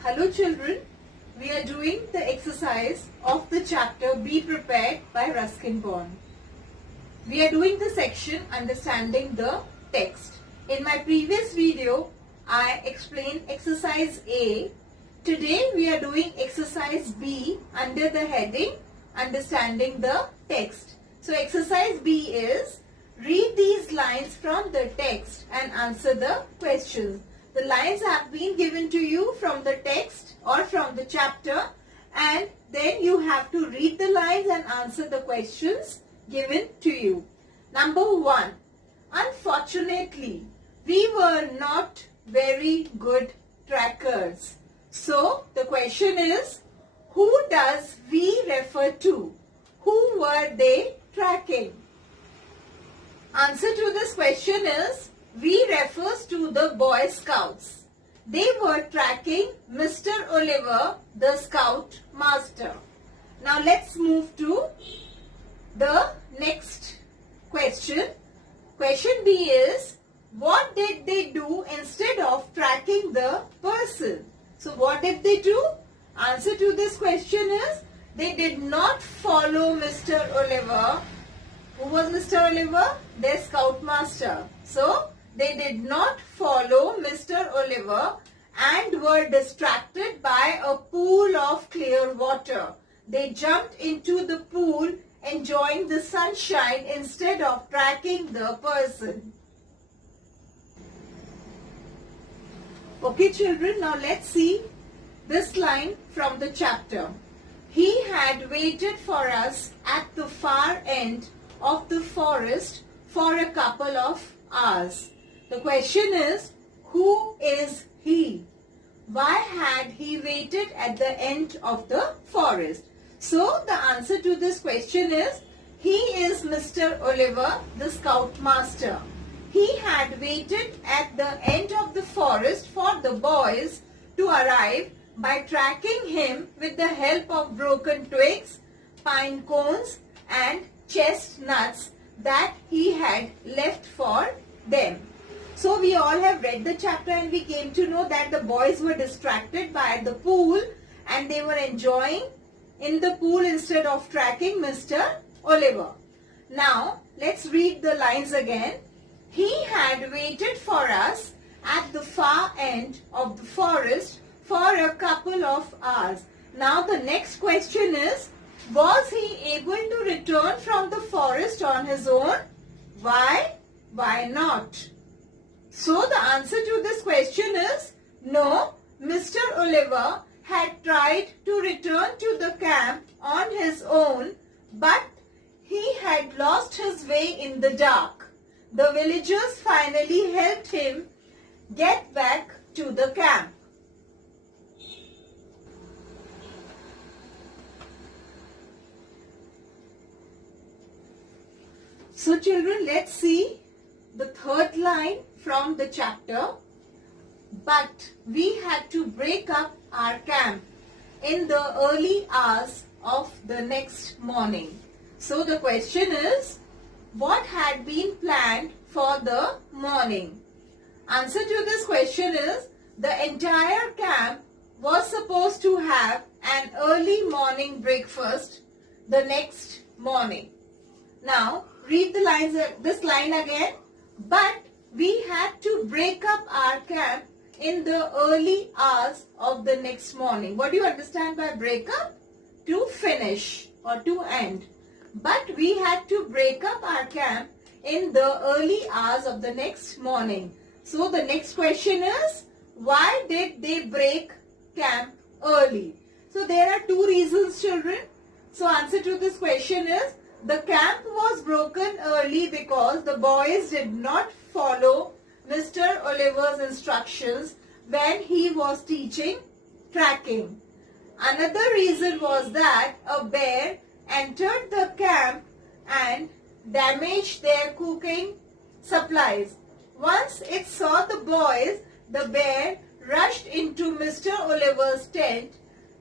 Hello children, we are doing the exercise of the chapter Be Prepared by Ruskin Bond. We are doing the section Understanding the Text. In my previous video, I explained exercise A. Today we are doing exercise B under the heading Understanding the Text. So exercise B is read these lines from the text and answer the questions. The lines have been given to you from the text or from the chapter, and then you have to read the lines and answer the questions given to you. Number 1. Unfortunately, we were not very good trackers. So the question is, who does we refer to? Who were they tracking? Answer to this question is, we refers to the Boy Scouts. They were tracking Mr. Oliver, the Scout Master. Now let's move to the next question. Question B is, what did they do instead of tracking the person? So what did they do? Answer to this question is, they did not follow Mr. Oliver. Who was Mr. Oliver? Their Scoutmaster. So they did not follow Mr. Oliver and were distracted by a pool of clear water. They jumped into the pool enjoying the sunshine instead of tracking the person. Okay children, now let's see this line from the chapter. He had waited for us at the far end of the forest for a couple of hours. The question is, who is he? Why had he waited at the end of the forest? So the answer to this question is, he is Mr. Oliver, the Scoutmaster. He had waited at the end of the forest for the boys to arrive by tracking him with the help of broken twigs, pine cones and chestnuts that he had left for them. So we all have read the chapter and we came to know that the boys were distracted by the pool and they were enjoying in the pool instead of tracking Mr. Oliver. Now let's read the lines again. He had waited for us at the far end of the forest for a couple of hours. Now the next question is, was he able to return from the forest on his own? Why? Why not? So the answer to this question is, no, Mr. Oliver had tried to return to the camp on his own, but he had lost his way in the dark. The villagers finally helped him get back to the camp. So children, let's see the third line from the chapter. But we had to break up our camp in the early hours of the next morning. So the question is, what had been planned for the morning? Answer to this question is, the entire camp was supposed to have an early morning breakfast the next morning. Now read the lines, this line again. But we had to break up our camp in the early hours of the next morning. What do you understand by break up? To finish or to end. But we had to break up our camp in the early hours of the next morning. So the next question is, why did they break camp early? So there are two reasons, children. So answer to this question is, the camp was broken early because the boys did not follow Mr. Oliver's instructions when he was teaching tracking. Another reason was that a bear entered the camp and damaged their cooking supplies. Once it saw the boys, the bear rushed into Mr. Oliver's tent,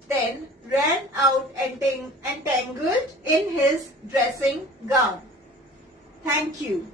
then ran out and entangled in his dressing gown. Thank you.